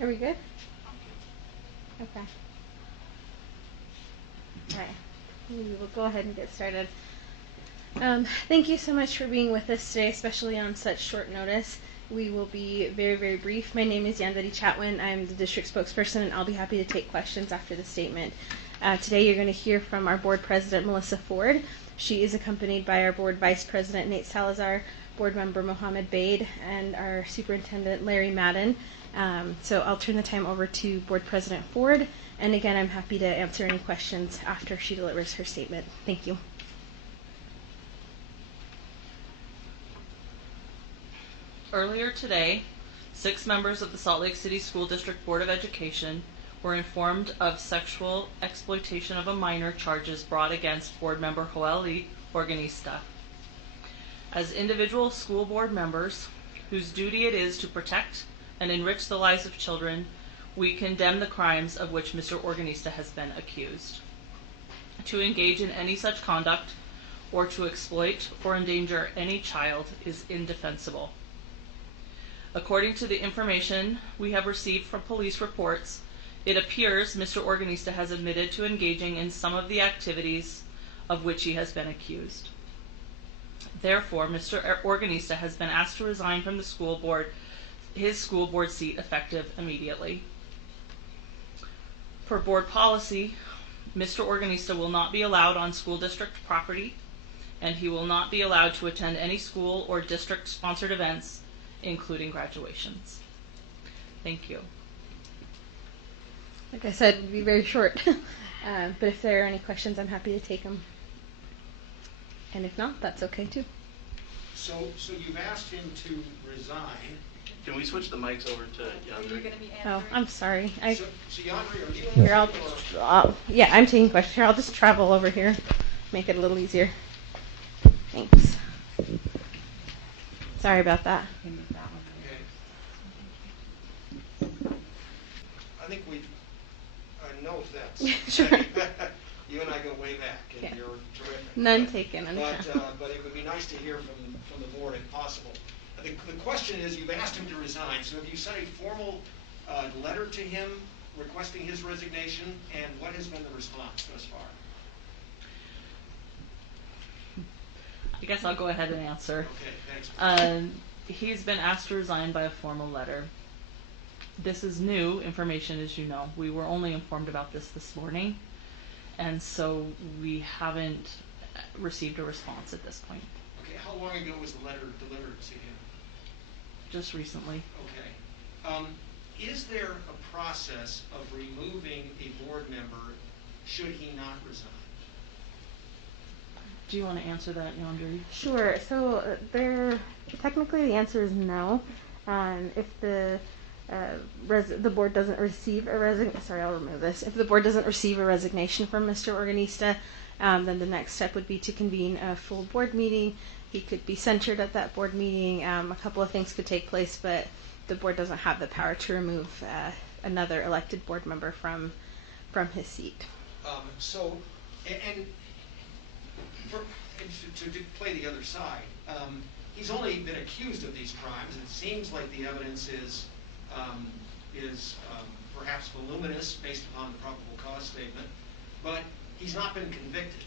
Are we good? Okay. Alright. We will go ahead and get started. Thank you so much for being with us today, especially on such short notice. We will be very, very brief. My name is Yandari Chatwin. I'm the district spokesperson, and I'll be happy to take questions after the statement. Today you're going to hear from our board president, Melissa Ford. She is accompanied by our board vice president, Nate Salazar, board member Mohammed Baid, and our superintendent, Larry Madden. So I'll turn the time over to board president Ford. And again, I'm happy to answer any questions after she delivers her statement. Thank you. Earlier today, 6 members of the Salt Lake City School District Board of Education were informed of sexual exploitation of a minor charges brought against board member Joely Organista. As individual school board members, whose duty it is to protect and enrich the lives of children, we condemn the crimes of which Mr. Organista has been accused. To engage in any such conduct or to exploit or endanger any child is indefensible. According to the information we have received from police reports, it appears Mr. Organista has admitted to engaging in some of the activities of which he has been accused. Therefore, Mr. Organista has been asked to resign from the school board, his school board seat effective immediately. Per board policy, Mr. Organista will not be allowed on school district property, and he will not be allowed to attend any school or district-sponsored events, including graduations. Thank you. Like I said, it'll be very short, but if there are any questions, I'm happy to take them. And if not, that's okay too. So you've asked him to resign. Can we switch the mics over to Yandri? Oh, I'm sorry. So Yandri, are you Here, yeah, I'm taking questions. Here, I'll just travel over here, make it a little easier. Thanks. Sorry about that. Okay. I think we know that's Sure. You and I go way back, and Yeah. you're terrific. None taken. But it would be nice to hear from the board if possible. The question is, you've asked him to resign, so have you sent a formal letter to him requesting his resignation, and what has been the response thus far? I guess I'll go ahead and answer. Okay, thanks. He's been asked to resign by a formal letter. This is new information, as you know. We were only informed about this morning, and so we haven't received a response at this point. Okay, how long ago was the letter delivered to him? Just recently. Okay. Is there a process of removing a board member should he not resign? Do you want to answer that, Yandri? Sure. So technically the answer is no. If the board doesn't receive a I'll remove this. If the board doesn't receive a resignation from Mr. Organista, then the next step would be to convene a full board meeting. He could be censured at that board meeting. A couple of things could take place, but the board doesn't have the power to remove another elected board member from his seat. To play the other side, he's only been accused of these crimes. It seems like the evidence is perhaps voluminous based upon the probable cause statement, but he's not been convicted.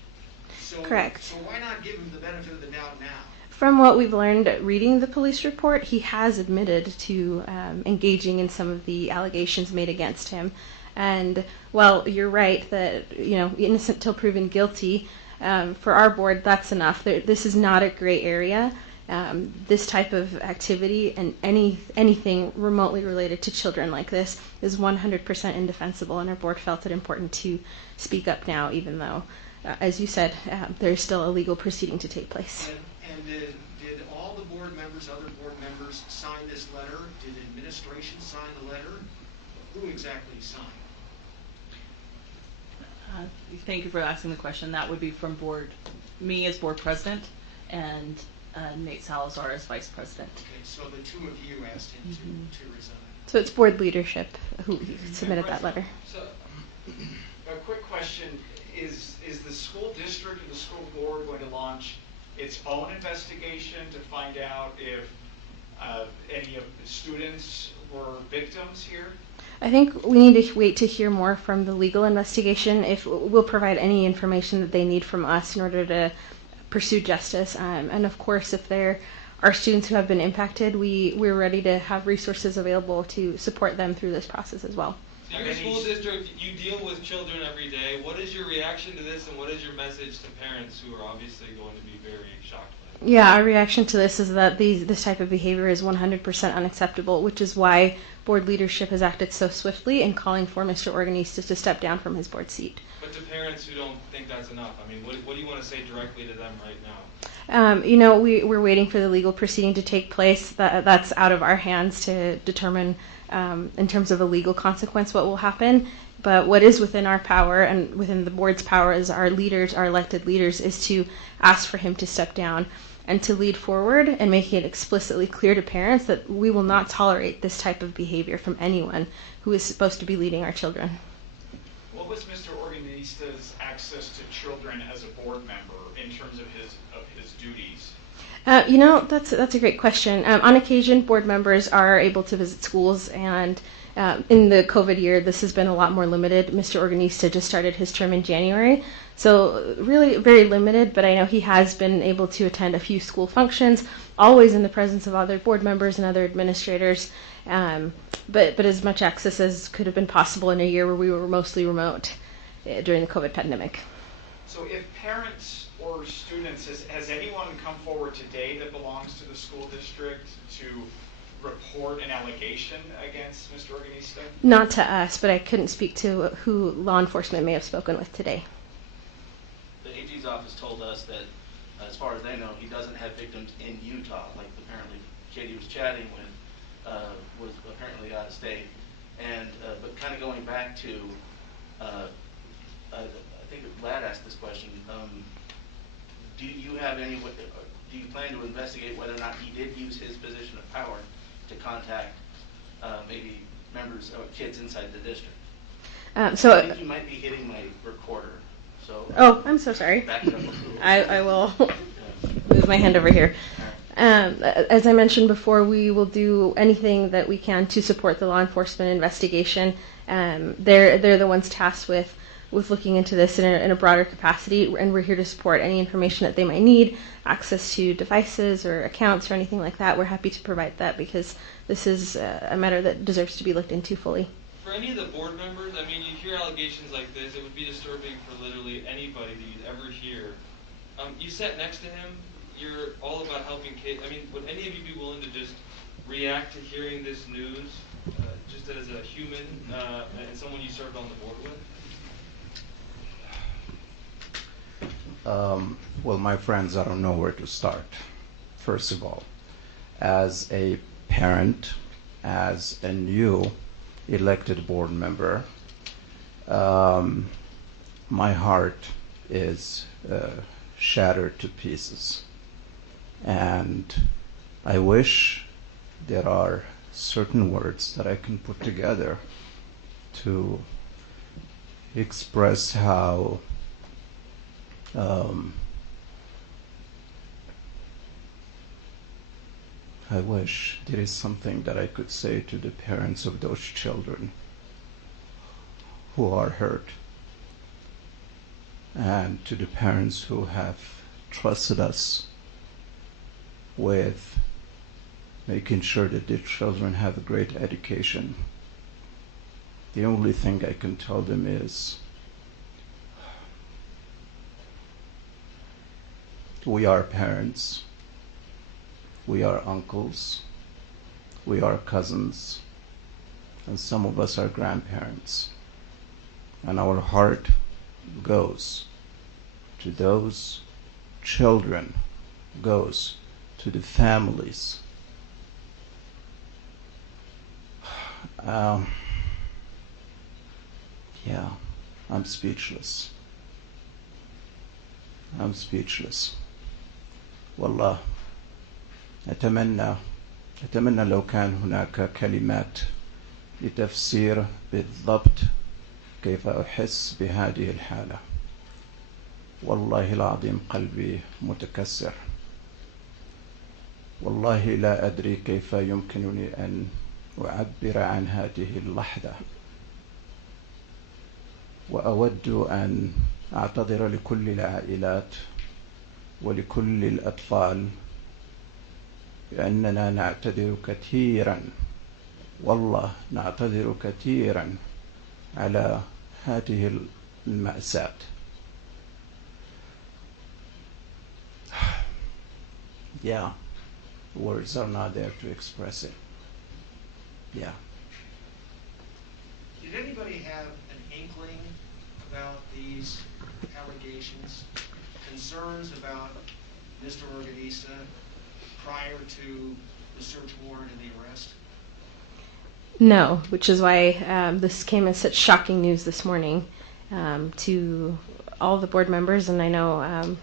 Correct. So why not give him the benefit of the doubt now? From what we've learned reading the police report, he has admitted to engaging in some of the allegations made against him. And while you're right that, innocent till proven guilty, for our board, that's enough. This is not a gray area. This type of activity and anything remotely related to children like this is 100% indefensible, and our board felt it important to speak up now, even though, as you said, there's still a legal proceeding to take place. And did all the board members, other board members, sign this letter? Did administration sign the letter? Who exactly signed? Thank you for asking the question. That would be from me as board president, and Nate Salazar as vice president. Okay, so the two of you asked him to resign. So it's board leadership who submitted that letter. So, a quick question: Is the school district or the school board going to launch its own investigation to find out if any of the students were victims here? I think we need to wait to hear more from the legal investigation. If we'll provide any information that they need from us in order to pursue justice. And of course, if there are students who have been impacted, we're ready to have resources available to support them through this process as well. So your school district, you deal with children every day. What is your reaction to this, and what is your message to parents who are obviously going to be very shocked by it? Yeah, our reaction to this is that this type of behavior is 100% unacceptable, which is why board leadership has acted so swiftly in calling for Mr. Organista to step down from his board seat. But to parents who don't think that's enough, I mean, what do you want to say directly to them right now? We're waiting for the legal proceeding to take place. That's out of our hands to determine, in terms of a legal consequence, what will happen. But what is within our power and within the board's power as our leaders, our elected leaders, is to ask for him to step down and to lead forward and make it explicitly clear to parents that we will not tolerate this type of behavior from anyone who is supposed to be leading our children. What was Mr. Organista's access to children as a board member in terms of his duties? That's a great question. On occasion, board members are able to visit schools, and in the COVID year, this has been a lot more limited. Mr. Organista just started his term in January, so really very limited, but I know he has been able to attend a few school functions, always in the presence of other board members and other administrators, but as much access as could have been possible in a year where we were mostly remote during the COVID pandemic. So if parents or students, has anyone come forward today that belongs to the school district to report an allegation against Mr. Organista? Not to us, but I couldn't speak to who law enforcement may have spoken with today. The AG's office told us that, as far as they know, he doesn't have victims in Utah, like apparently kid he was chatting with was apparently out of state. And but kind of going back to, I think Vlad asked this question. Do you have any? Do you plan to investigate whether or not he did use his position of power to contact maybe members or kids inside the district? I think you might be hitting my recorder. So. Oh, I'm so sorry. Back it up. I will move my hand over here. As I mentioned before, we will do anything that we can to support the law enforcement investigation. They're the ones tasked with looking into this in a broader capacity, and we're here to support any information that they might need, access to devices or accounts or anything like that. We're happy to provide that because this is a matter that deserves to be looked into fully. For any of the board members, I mean, you hear allegations like this, it would be disturbing for literally anybody that you'd ever hear. You sat next to him, you're all about helping kids. I mean, would any of you be willing to just react to hearing this news, just as a human and someone you served on the board with? Well, my friends, I don't know where to start. First of all, as a parent, as a new elected board member, my heart is shattered to pieces. And I wish there are certain words that I can put together to express how I wish there is something that I could say to the parents of those children who are hurt, and to the parents who have trusted us with making sure that their children have a great education. The only thing I can tell them is we are parents, we are uncles, we are cousins, and some of us are grandparents. And our heart goes to those children, goes to the families. Yeah, I'm speechless. I'm speechless. والله أتمنى لو كان هناك كلمات لتفسير بالضبط كيف أحس بهذه الحالة. والله العظيم قلبي متكسر. والله لا أدري كيف يمكنني أن أعبر عن هذه اللحظة، وأود أن أعتذر لكل العائلات ولكل الأطفال لأننا نعتذر كثيرا، والله نعتذر كثيرا على هذه المأساة. Yeah, words are not there to express it. Yeah. Did anybody have an inkling about these allegations, concerns about Mr. Organista prior to the search warrant and the arrest? No, which is why this came as such shocking news this morning to all the board members, and I know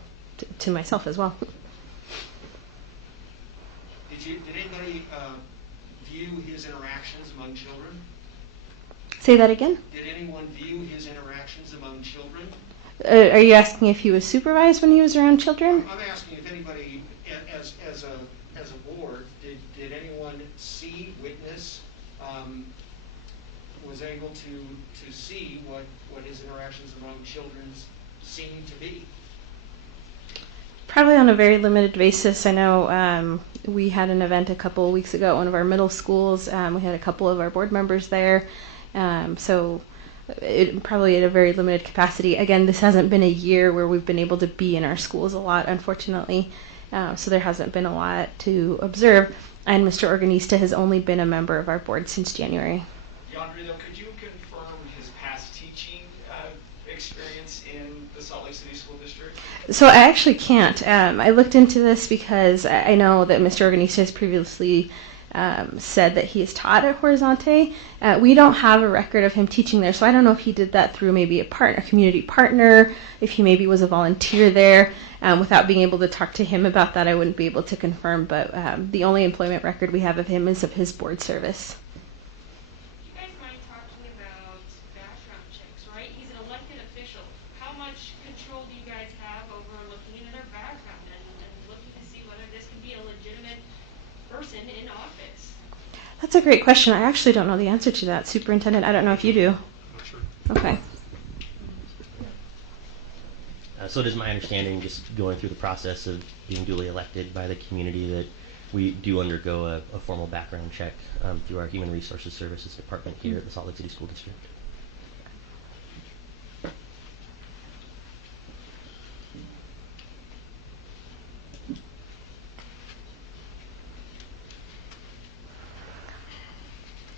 to myself as well. Did anybody view his interactions among children? Say that again? Did anyone view his interactions among children? Are you asking if he was supervised when he was around children? I'm asking if anybody, as a board, did anyone see, witness, was able to see what his interactions among children seemed to be? Probably on a very limited basis. I know we had an event a couple of weeks ago at one of our middle schools. We had a couple of our board members there. So it probably at a very limited capacity. Again, this hasn't been a year where we've been able to be in our schools a lot, unfortunately. So there hasn't been a lot to observe. And Mr. Organista has only been a member of our board since January. Yandri, though, could you confirm his past teaching experience in the Salt Lake City School District? So I actually can't. I looked into this because I know that Mr. Organista has previously said that he has taught at Horizonte. We don't have a record of him teaching there, so I don't know if he did that through maybe a community partner, if he maybe was a volunteer there. Without being able to talk to him about that, I wouldn't be able to confirm, but the only employment record we have of him is of his board service. You guys mind talking about background checks, right? He's an elected official. How much control do you guys have over looking into their background and looking to see whether this can be a legitimate person in office? That's a great question. I actually don't know the answer to that, Superintendent. I don't know if you do. Not sure. Okay. So it is my understanding, just going through the process of being duly elected by the community, that we do undergo a formal background check through our Human Resources Services Department here at the Salt Lake City School District.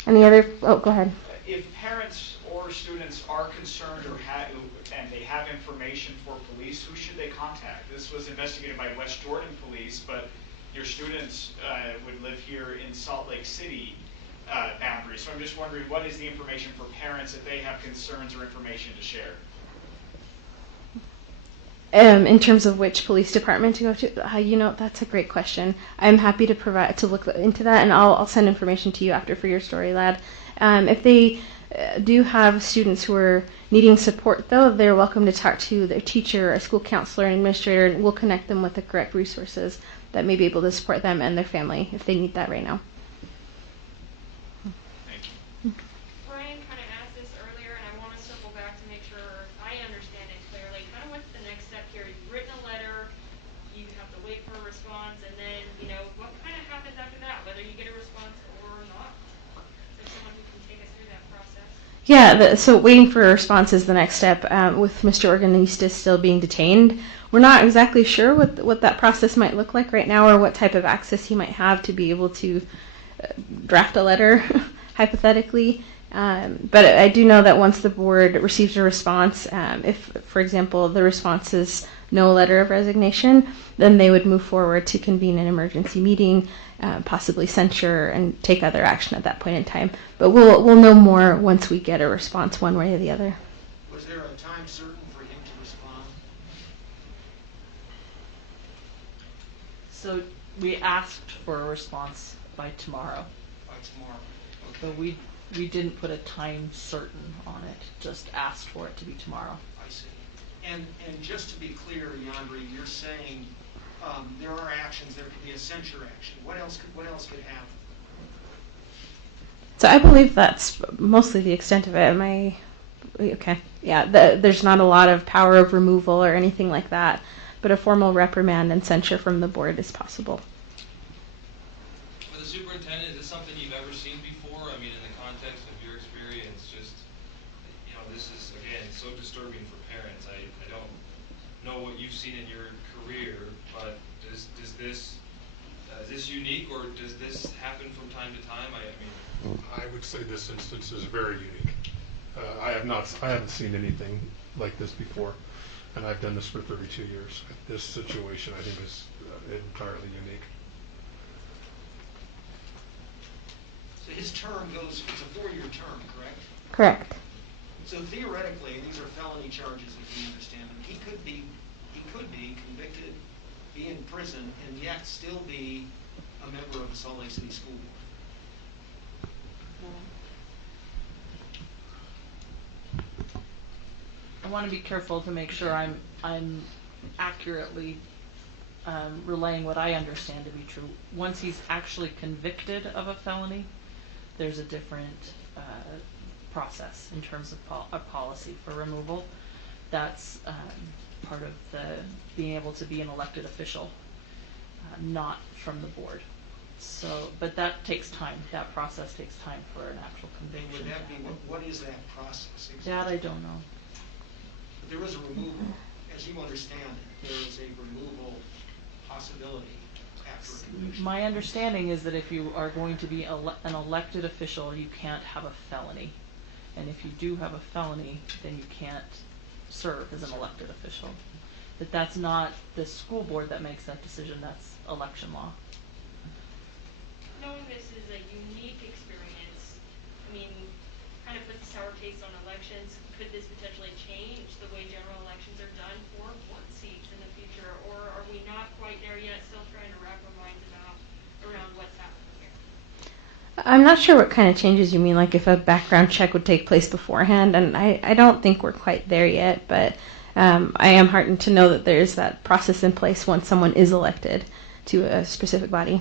Any other? Oh, go ahead. If parents or students are concerned and they have information for police, who should they contact? This was investigated by West Jordan Police, but your students would live here in Salt Lake City boundaries. So I'm just wondering, what is the information for parents if they have concerns or information to share? In terms of which police department to go to, that's a great question. I'm happy to look into that, and I'll send information to you after for your story, lad. If they do have students who are needing support, though, they're welcome to talk to their teacher, a school counselor, and administrator, and we'll connect them with the correct resources that may be able to support them and their family if they need that right now. Thank you. Brian kind of asked this earlier, and I want to circle back to make sure I understand it clearly. Kind of what's the next step here? You've written a letter, you have to wait for a response, and then, what kind of happens after that, whether you get a response or not? Is there someone who can take us through that process? Yeah, so waiting for a response is the next step. With Mr. Organista still being detained, we're not exactly sure what that process might look like right now, or what type of access he might have to be able to draft a letter, hypothetically. But I do know that once the board receives a response, if, for example, the response is no letter of resignation, then they would move forward to convene an emergency meeting, possibly censure, and take other action at that point in time. But we'll know more once we get a response one way or the other. Was there a time certain for him to respond? So we asked for a response by tomorrow, By tomorrow. but we didn't put a time certain on it, just asked for it to be tomorrow. I see. And just to be clear, Yandri, you're saying there are actions. There could be a censure action. What else could happen? So I believe that's mostly the extent of it. Am I okay? Yeah, there's not a lot of power of removal or anything like that, but a formal reprimand and censure from the board is possible. For the superintendent, is this something you've ever seen before? I mean, in the context of your experience, just, you know, this is, again, so disturbing for parents. I don't know what you've seen in your career, but is this unique, or does this happen from time to time? I mean, I would say this instance is very unique. I haven't seen anything like this before, and I've done this for 32 years. This situation, I think, is entirely unique. So his term goes, it's a 4-year term, correct? Correct. So theoretically, and these are felony charges if you understand them, he could be convicted, be in prison, and yet still be a member of the Salt Lake City School Board. I want to be careful to make sure I'm accurately relaying what I understand to be true. Once he's actually convicted of a felony, there's a different process in terms of a policy for removal. That's part of the being able to be an elected official, not from the board. So, but that takes time. That process takes time for an actual conviction. Would that be, what is that process exactly? That I don't know. But there is a removal, as you understand it, there is a removal possibility after a conviction. My understanding is that if you are going to be an elected official, you can't have a felony. And if you do have a felony, then you can't serve as an elected official. That's not the school board that makes that decision, that's election law. Knowing this is a unique experience, I mean, kind of puts a sour taste on elections. Could this potentially change the way general elections are done for board seats in the future? Or are we not quite there yet, still trying to wrap our minds around what's happening here? I'm not sure what kind of changes you mean, like if a background check would take place beforehand, and I don't think we're quite there yet, but I am heartened to know that there is that process in place once someone is elected to a specific body.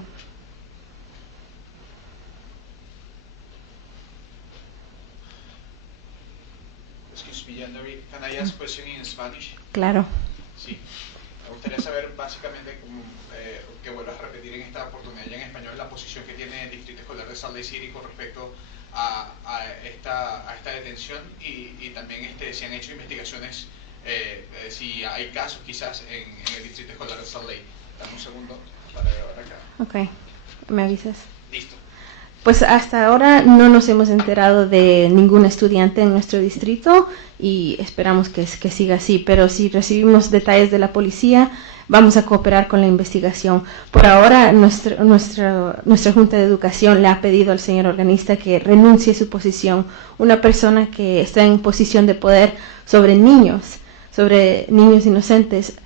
Excuse me, Yandery, can I ask a question in Spanish? Claro. Sí. Me gustaría saber básicamente, que vuelvas a repetir en esta oportunidad ya en español, la posición que tiene el Distrito Escolar de Salt Lake City con respecto a esta detención y también si han hecho investigaciones, si hay casos quizás en el Distrito Escolar de Salt Lake. Dame un segundo para grabar acá. Ok, ¿me avisas? Listo. Pues hasta ahora no nos hemos enterado de ningún estudiante en nuestro distrito y esperamos que siga así, pero si recibimos detalles de la policía, vamos a cooperar con la investigación. Por ahora, nuestra Junta de Educación le ha pedido al señor organista que renuncie a su posición. Una persona que está en posición de poder sobre niños inocentes,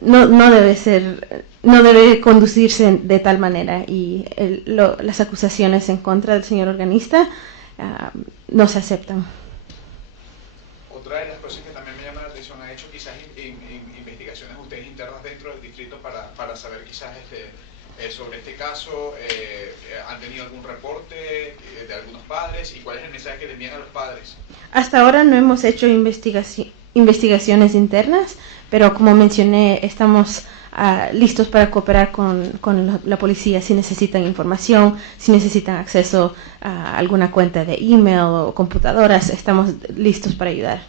no debe conducirse de tal manera, y las acusaciones en contra del señor organista no se aceptan. Otra de las cosas que también me llama la atención, ¿ha hecho quizás investigaciones ustedes internas dentro del distrito para saber quizás sobre este caso? ¿Han tenido algún reporte de algunos padres? ¿Y cuál es el mensaje que le envían a los padres? Hasta ahora no hemos hecho investigaciones internas, pero como mencioné, estamos listos para cooperar con la policía si necesitan información, si necesitan acceso a alguna cuenta de email o computadoras. Estamos listos para ayudar.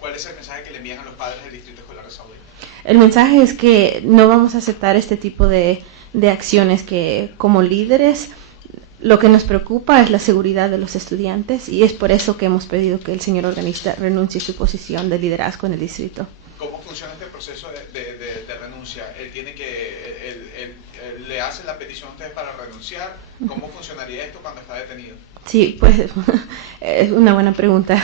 ¿Cuál es el mensaje que le envían a los padres del Distrito Escolar de Salt Lake? El mensaje es que no vamos a aceptar este tipo de acciones, que como líderes lo que nos preocupa es la seguridad de los estudiantes, y es por eso que hemos pedido que el señor organista renuncie a su posición de liderazgo en el distrito. ¿Cómo funciona este proceso de renuncia? ¿Le hacen la petición a ustedes para renunciar? ¿Cómo funcionaría esto cuando está detenido? Sí, pues es una buena pregunta.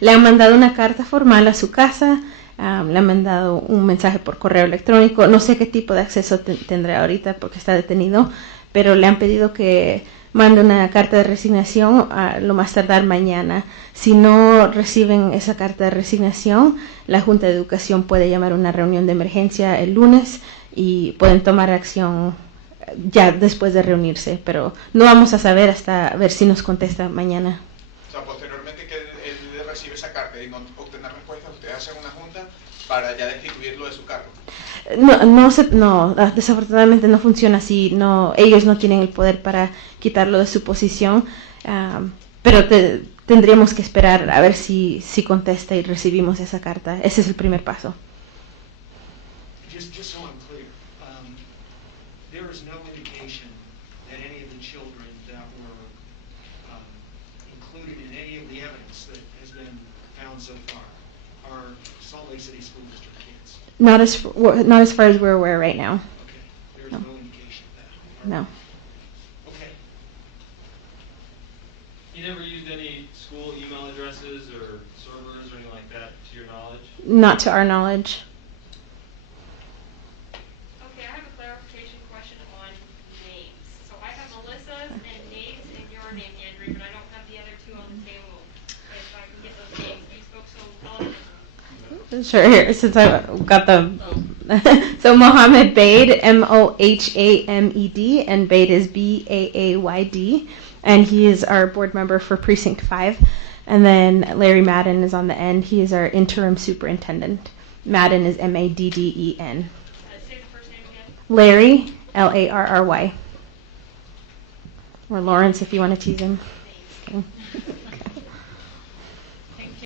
Le han mandado una carta formal a su casa, le han mandado un mensaje por correo electrónico. No sé qué tipo de acceso tendrá ahorita porque está detenido, pero le han pedido que mande una carta de resignación a lo más tardar mañana. Si no reciben esa carta de resignación, la Junta de Educación puede llamar una reunión de emergencia el lunes y pueden tomar acción ya después de reunirse, pero no vamos a saber hasta ver si nos contesta mañana. O sea, posteriormente que él recibe esa carta y no obtener respuesta, ustedes hacen una junta para ya destituirlo de su cargo. No, desafortunadamente no funciona así. No, ellos no tienen el poder para quitarlo de su posición, pero tendríamos que esperar a ver si contesta y recibimos esa carta. Ese es el primer paso. Just so I'm clear, there is no indication that any of the children that were included in any of the evidence that has been found so far are Salt Lake City School District kids. Not as far as we're aware right now. Okay, there's No. no indication of that. No. Okay. You never used any school email addresses or servers or anything like that, to your knowledge? Not to our knowledge. Okay, I have a clarification question on names. So I have Melissa's and Nate's and your name, Andrew, but I don't have the other two on the table. If I can get those names, you spoke so eloquently. Sure, here, since I've got them. So Mohammed Baid, Mohamed, and Baid is Baayd, and he is our board member for Precinct 5. And then Larry Madden is on the end. He is our interim superintendent. Madden is Madden. Say the first name again. Larry, Larry. Or Lawrence if you want to tease him. Okay.